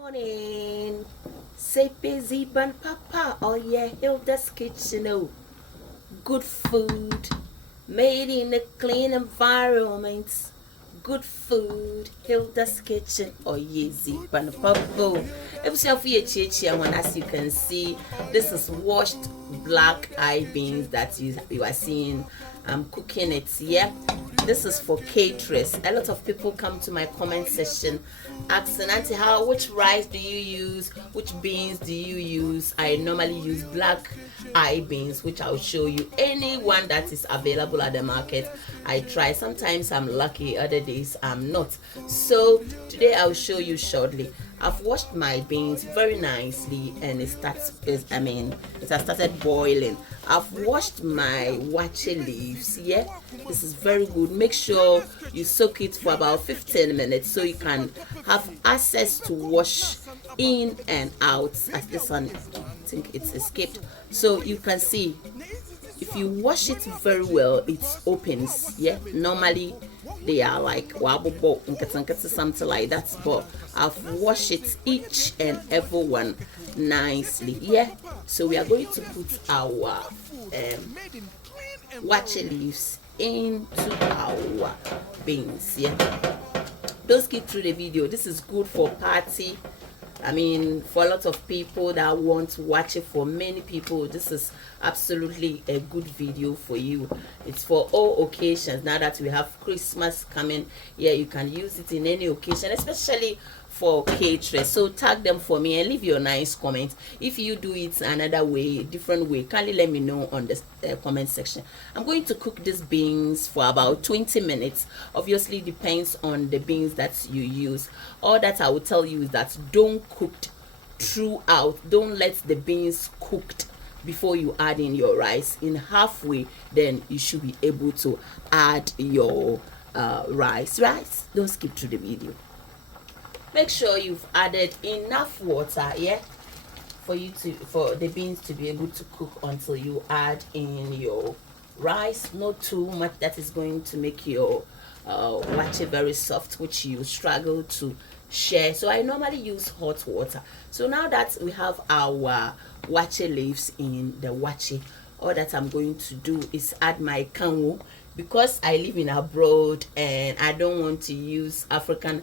Morning. Say busy bun papa. Oh yeah, Hilda's kitchen. Oh, good food made in a clean environment. Good food, Hilda's kitchen. Oh yeah, zipan papa. As you can see, this is washed black eye beans that you are seeing. I'm cooking it. Yeah, this is for caterers. A lot of people come to my comment section asking, Auntie, which rice do you use, which beans do you use? I normally use black eye beans, which I'll show you. Any one that is available at the market, I try. Sometimes I'm lucky, other days I'm not. So today I'll show you shortly. I've washed my beans very nicely and it has started boiling. I've washed my waakye leaves. Yeah, this is very good. Make sure you soak it for about 15 minutes so you can have access to wash in and out. As this one, I think it's escaped. So you can see, if you wash it very well, it opens. Yeah, normally they are like wabbo something like that, but I've washed it each and every one nicely. Yeah, so we are going to put our waakye leaves into our beans. Yeah, don't skip through the video. This is good for party. For a lot of people that want to watch it, for many people, this is absolutely a good video for you. It's for all occasions. Now that we have Christmas coming, yeah, you can use it in any occasion, especially for caterers. So tag them for me and leave your nice comment. If you do it another way, different way, kindly let me know on the comment section. I'm going to cook these beans for about 20 minutes. Obviously depends on the beans that you use. All that I will tell you is that don't cook throughout. Don't let the beans cooked before you add in your rice. In halfway, then you should be able to add your rice. Don't skip through the video. Make sure you've added enough water, yeah, for the beans to be able to cook until you add in your rice. Not too much that is going to make your waakye very soft, which you struggle to share. So I normally use hot water. So now that we have our waakye leaves in the waakye, all that I'm going to do is add my kanwo, because I live in abroad and I don't want to use African.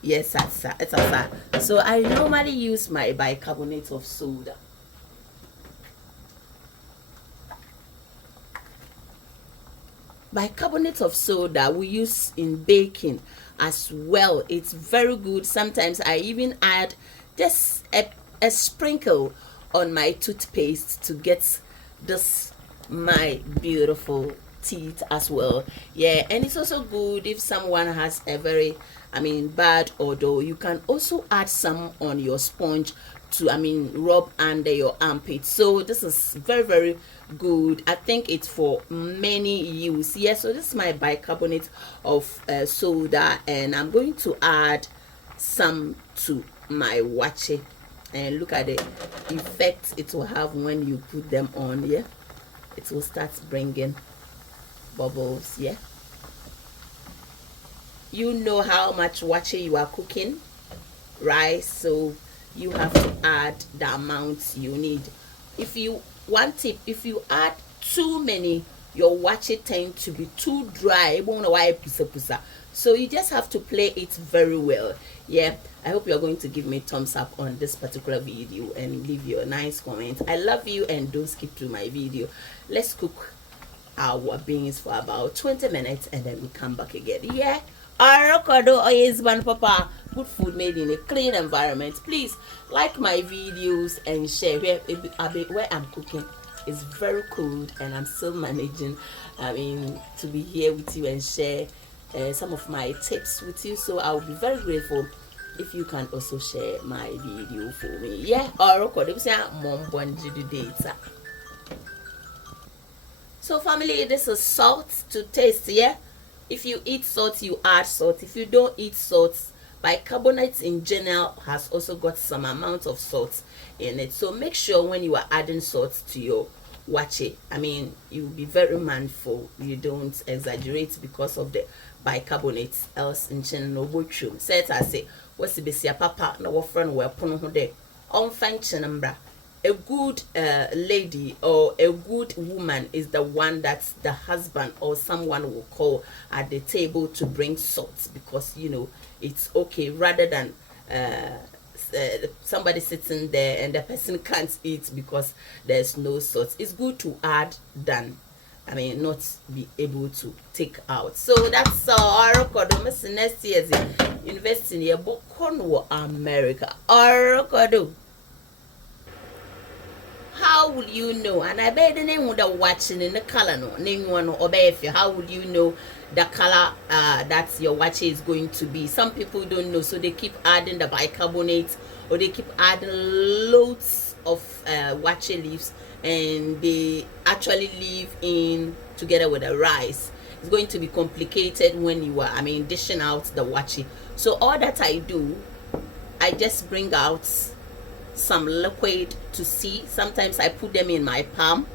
Yes, it's so I normally use my bicarbonate of soda. Bicarbonate of soda we use in baking as well. It's very good. Sometimes I even add just a sprinkle on my toothpaste to get this my beautiful teeth as well. Yeah, and it's also good if someone has a very bad odor. You can also add some on your sponge to rub under your armpit. So this is very, very good. I think it's for many use. Yeah, so this is my bicarbonate of soda, and I'm going to add some to my waakye, and look at the effect it will have when you put them on. Yeah, it will start bringing bubbles. Yeah, you know how much waakye you are cooking, right? So you have to add the amount you need. If you if you add too many, your waakye tend to be too dry. So you just have to play it very well. Yeah, I hope you're going to give me a thumbs up on this particular video and leave your nice comment. I love you, and don't skip through my video. Let's cook our beans for about 20 minutes and then we come back again. Yeah, papa, good food made in a clean environment. Please like my videos and share where I'm cooking. It's very cool, and I'm still managing to be here with you and share some of my tips with you. So I'll be very grateful if you can also share my video for me. Yeah, so family, this is salt to taste. Yeah, if you eat salt, you add salt. If you don't eat salt, bicarbonate in general has also got some amount of salt in it. So make sure when you are adding salt to your waakye, I mean, you be very mindful you don't exaggerate because of the bicarbonate, else in chen no butchum. Set I say, what's the besia papa no friend were pono ho de on function umbra. A good lady or a good woman is the one that the husband or someone will call at the table to bring salt, because you know it's okay, rather than somebody sitting there and the person can't eat because there's no salt. It's good to add than, I mean, not be able to take out. So that's our record. Next year's invest in your book Cornwall, America. Our record. How will you know? And I bet the name would have watching in the color no name one or if you, how would you know the color that your waakye is going to be? Some people don't know, so they keep adding the bicarbonate, or they keep adding loads of waakye leaves, and they actually leave in together with the rice. It's going to be complicated when you are, I mean, dishing out the waakye. So all that I do, I just bring out some liquid to see. Sometimes I put them in my palm.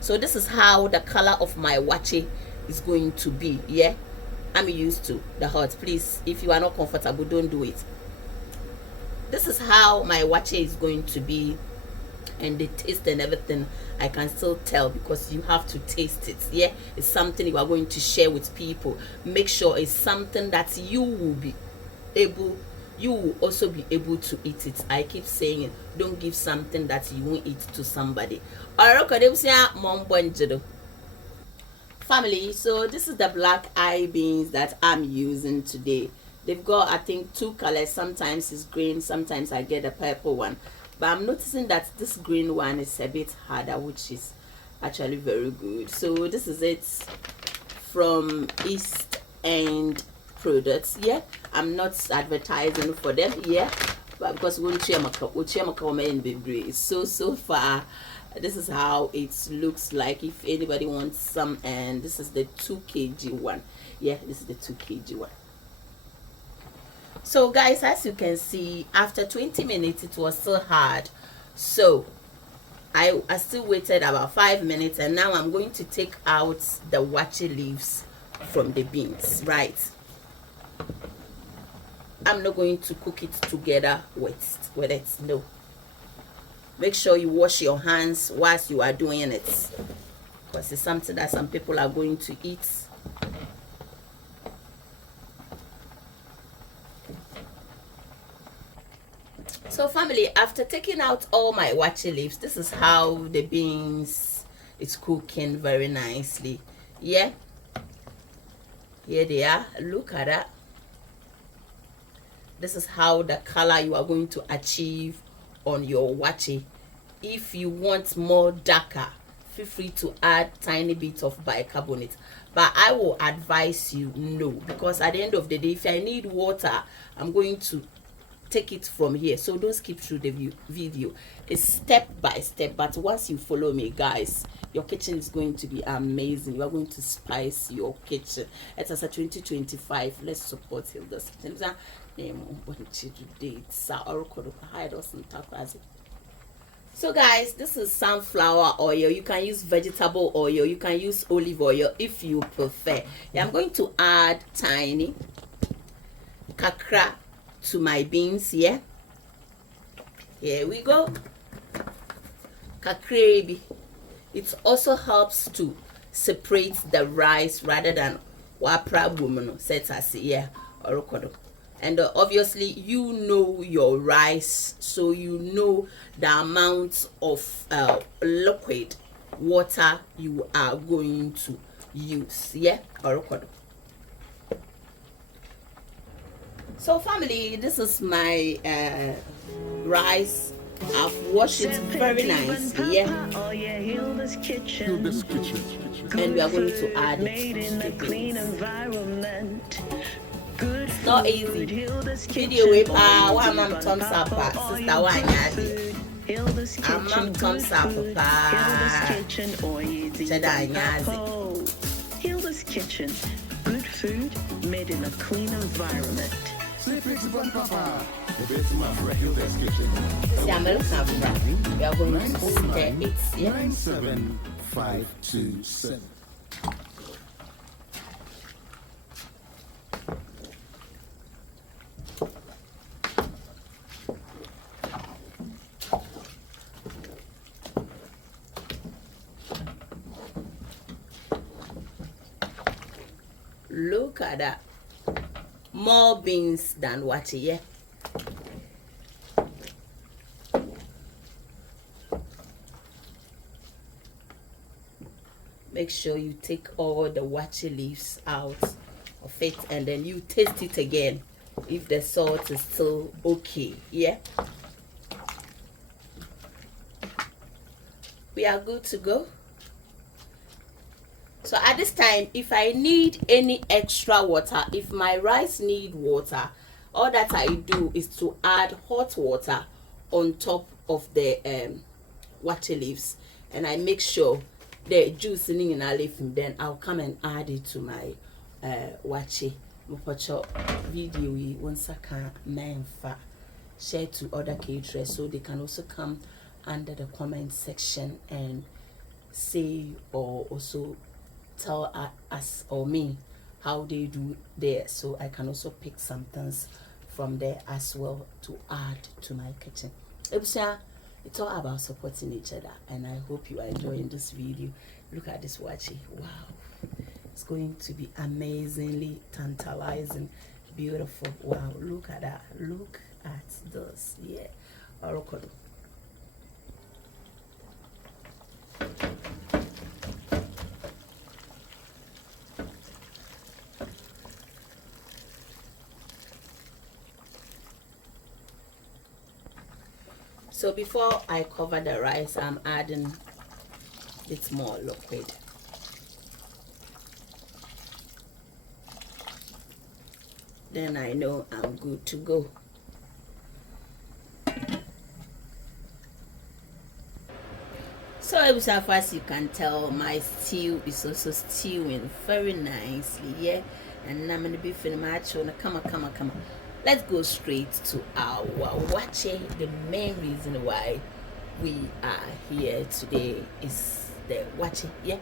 So this is how the color of my waakye is going to be. Yeah, I'm used to the hot. Please, if you are not comfortable, don't do it. This is how my waakye is going to be, and the taste and everything I can still tell, because you have to taste it. Yeah, it's something you are going to share with people. Make sure it's something that you will be able, you will also be able to eat it. I keep saying it, don't give something that you won't eat to somebody. Family, so this is the black eye beans that I'm using today. They've got, I think, 2 colors. Sometimes it's green, sometimes I get a purple one, but I'm noticing that this green one is a bit harder, which is actually very good. So this is it from East End Products. Yeah, I'm not advertising for them, yeah, but because so far this is how it looks like if anybody wants some. And this is the 2 kg one. Yeah, this is the 2 kg one. So guys, as you can see, after 20 minutes it was still hard, so I still waited about 5 minutes, and now I'm going to take out the waakye leaves from the beans. Right, I'm not going to cook it together with it. No, make sure you wash your hands whilst you are doing it, because it's something that some people are going to eat. So family, after taking out all my waakye leaves, this is how the beans is cooking very nicely. Yeah, here they are. Look at that. This is how the color you are going to achieve on your waakye. If you want more darker, feel free to add tiny bit of bicarbonate, but I will advise you no, because at the end of the day, if I need water, I'm going to take it from here. So don't skip through the video. It's step by step, but once you follow me, guys, your kitchen is going to be amazing. You are going to spice your kitchen. It's as a 2025. Let's support Hilda's Kitchen. So guys, this is sunflower oil. You can use vegetable oil, you can use olive oil if you prefer. Yeah, I'm going to add tiny kakra to my beans here. Here we go. Kakrebi. It also helps to separate the rice rather than wapra woman set as yeah or and obviously you know your rice, so you know the amount of liquid water you are going to use. Yeah, or so family, this is my rice. I've washed it very nicely. Yeah, Hilda's kitchen. And we are going to add it to the beans. It's not easy. Video with one mom thumbs up, sister one yadi. Mom thumbs up, Hilda's Kitchen, good food made in a clean environment. See, I'm looking at that. We are going to stir it. Yeah. 97527. Look at that. More beans than Waakye, yeah. Make sure you take all the Waakye leaves out of it, and then you taste it again if the salt is still okay. Yeah, we are good to go. So at this time, if I need any extra water, if my rice need water, all that I do is to add hot water on top of the Waakye leaves, and I make sure the juice in a leaf, and then I'll come and add it to my Waakye. Video we once can share to other caterers so they can also come under the comment section and say or also tell us or me how they do there, so I can also pick some things from there as well to add to my kitchen. It's all about supporting each other, and I hope you are enjoying this video. Look at this Waakye. Wow, it's going to be amazingly tantalizing, beautiful. Wow, look at that. Look at this. Yeah. So before I cover the rice, I'm adding a bit more liquid. Then I know I'm good to go. So as you can tell, my stew is also stewing very nicely, yeah. And I'm gonna be finishing my come on. Let's go straight to our Waakye. The main reason why we are here today is the Waakye, yeah.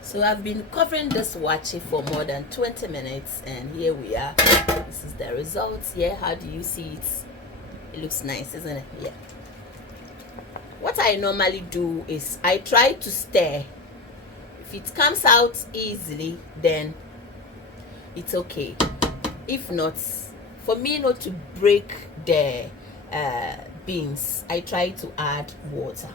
So I've been covering this Waakye for more than 20 minutes, and here we are. This is the results. Yeah, how do you see it? It looks nice, isn't it? Yeah. What I normally do is I try to stir. If it comes out easily, then it's okay. If not, for me not to break the beans, I try to add water.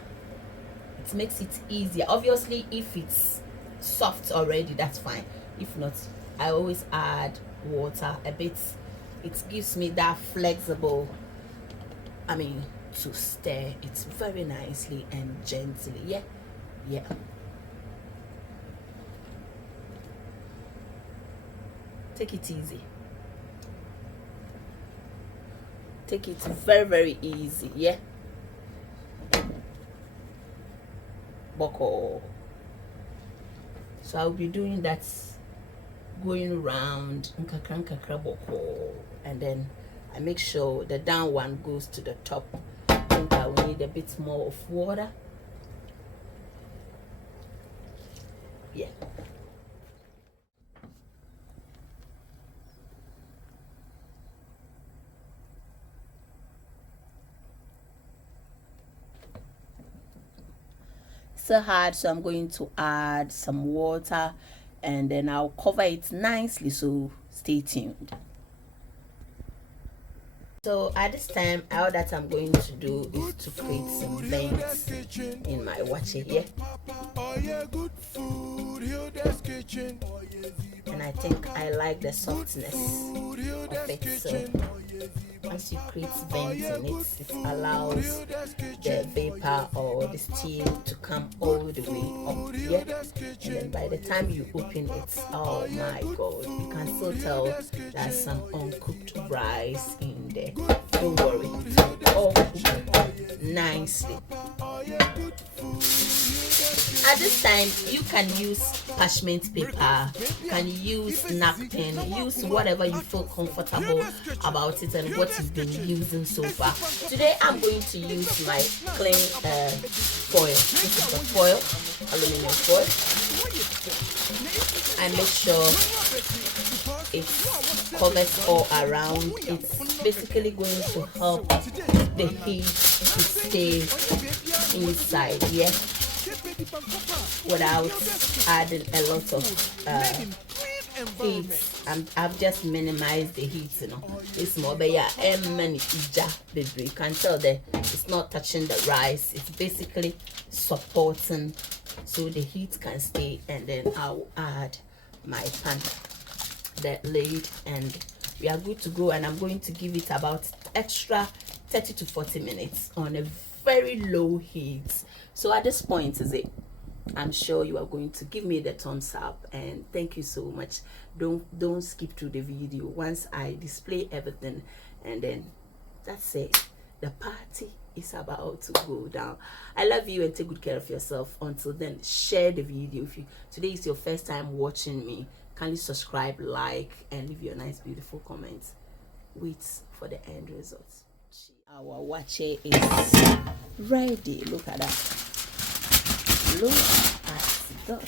It makes it easier. Obviously, if it's soft already, that's fine. If not, I always add water a bit. It gives me that flexible, to stir it very nicely and gently. Yeah. Take it easy. Take it very easy, yeah. Boko. So I'll be doing that, going around, and then I make sure the down one goes to the top. I think I will need a bit more of water. Yeah. So hard, so I'm going to add some water, and then I'll cover it nicely, so stay tuned. So at this time, all that I'm going to do is to create some veins in my Waakye here. And I think I like the softness of it, so once you create veins in it, it allows the vapor or the steam to come all the way up here. And then by the time you open it, oh my god, you can still tell there's some uncooked rice in there. Don't worry, it's all cooked nicely. At this time, you can use parchment paper, you can use napkin, use whatever you feel comfortable about it and what you've been using so far. Today, I'm going to use my clean foil. This is the foil, aluminum foil. I make sure it covers all around. It's basically going to help the heat to stay inside, yeah, without adding a lot of heat. I've just minimized the heat, you know. It's more, but yeah, you can tell that it's not touching the rice. It's basically supporting so the heat can stay, and then I'll add my pan, the lid, and we are good to go. And I'm going to give it about extra 30 to 40 minutes on a very low heat. So at this point, I'm sure you are going to give me the thumbs up, and thank you so much. Don't skip through the video once I display everything, and then that's it. The party is about to go down. I love you and take good care of yourself. Until then, share the video. If today is your first time watching me, kindly subscribe, like, and leave your nice beautiful comments. Wait for the end results. Our waakye is ready. Look at that. Look at that.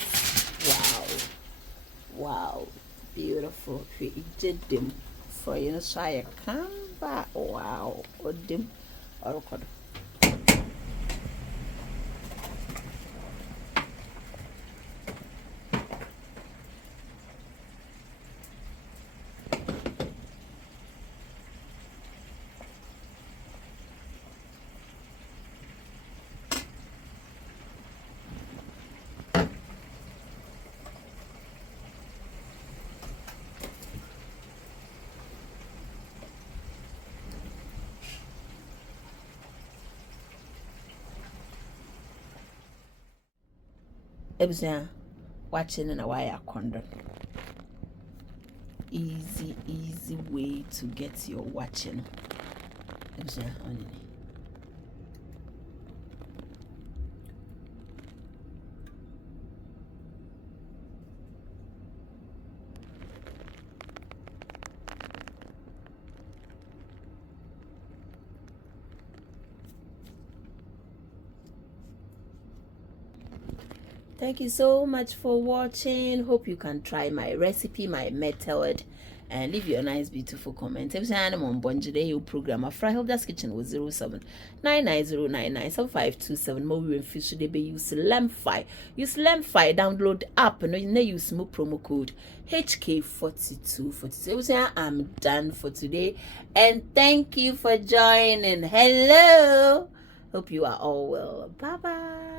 Wow, beautiful. We did them for you. So I come back. Wow, them. Ebusua, watching in a wire condom. Easy way to get your watching. Ebusua, honey. Thank you so much for watching. Hope you can try my recipe, my method, and leave your nice beautiful comment. If you're on Bonjide program, Afra Hilda's Kitchen was 0799099757. More we fish today be use Lemfi. Use Lemfi, download the app and you use my promo code HK4242. I'm done for today, and thank you for joining. Hello. Hope you are all well. Bye bye.